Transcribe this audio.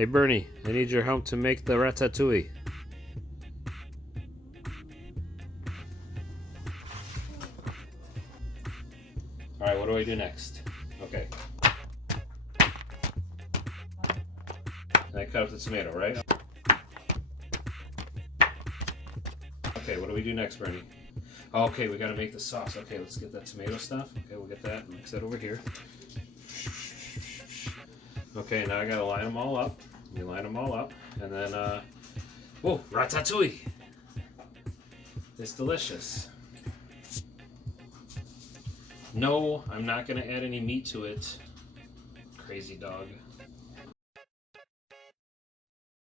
Hey Bernie, I need your help to make the ratatouille. Alright, what do I do next? Okay. I cut up the tomato, right? Okay, what do we do next, Bernie? Okay, we gotta make the sauce. Okay, let's get that tomato stuff. Okay, we'll get that and mix that over here. Okay, now I gotta line them all up. We line them all up, and then, whoa, ratatouille! It's delicious. No, I'm not gonna add any meat to it. Crazy dog.